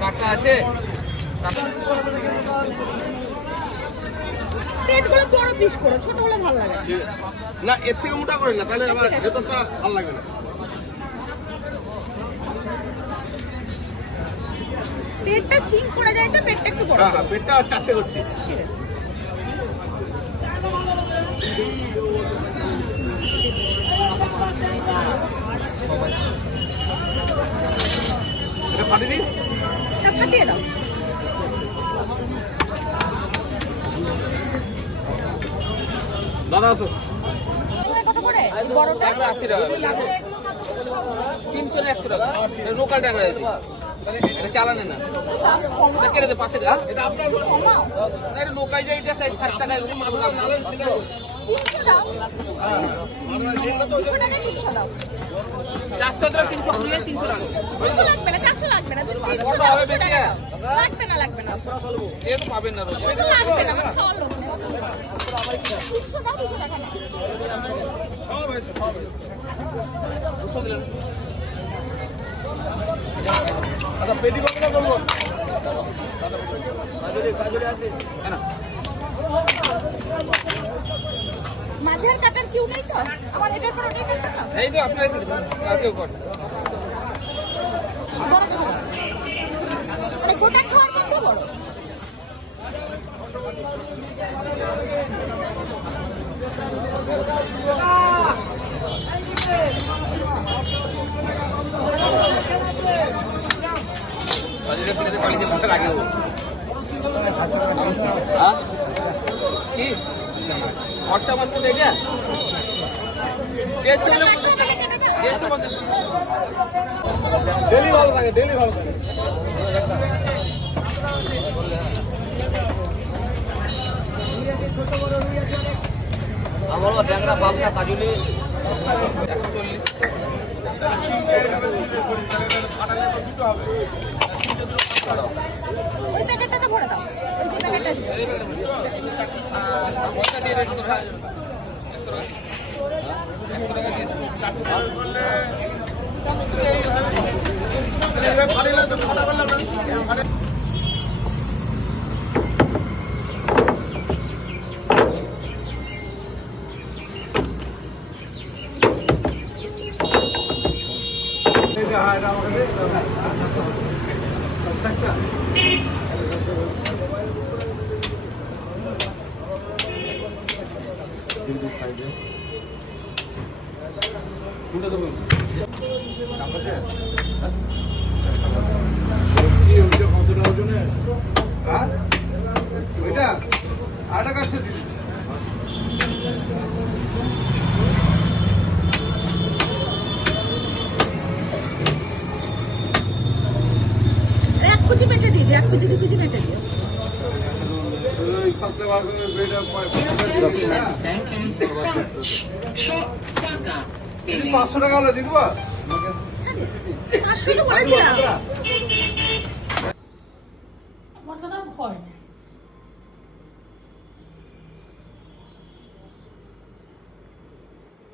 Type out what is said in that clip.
কাটা আছে পেটগুলো বড় পিস করে, ছোট হলে ভালো লাগে না। এর থেকে মোটা করেন না, তাহলে আবার ভেতরটা ভালো লাগবে না। পেটটা ছিং করে যায় তো, পেটটা একটু বড়। হ্যাঁ, পেটটা 4টে করছি। ঠিক আছে। এটা ফাটিয়ে দিই, তা ফাটিয়ে দাও। দাদা আসো। কত করে বড়টা? 80 টাকা, 300 100 টাকা লোকাল টাকা আছে। এটা চালানে না, এটা কেটে দে 5 টাকা। এটা আপনার এটা লোকাল যাই, এটা 60 টাকা এরকম মাল দাম। 300 দাও। 300 টাকা 300 দাও। 400 টাকা 300 করে 300 টাকা। লাগবে না, 400 লাগবে না, 300 দাও। লাগবে না, লাগবে না, এ তো পাবেন না রোজ। এটা লাগবে না, আমার খাওয়ার লোক নেই। 300 দাও, 200 টাকা না। আচ্ছা, পেটি কতটা বলবো? মাঝের কাটার কিউ নেই তো? আমার এটার পর ওটাই কাটবে না? এই তো আপনার কাছেও কর। বড় দেখো। মানে গোটা খাওয়ার মধ্যে বড়। কি খরচা মাত্র দেখে ডেলি ভালো থাকে, ডেলি ভালো থাকে। আমার ট্যাংরা বাবনা কাজুলি 140। ওই প্যাকেটটাতে ভরে দাও। ওই প্যাকেটটা দিও। দিয়ে রেখে দাও। 100 টাকা দিয়েছি। ওইটা আটা কাটছে দিদি। এক কুচি মেটে দিয়ে দিও, এক কুচি 2 কুচি মেটে দিও। দিদি 500 টাকা হলো দিদি। 500 তো বলেছিলাম। আমার কথা ভয়।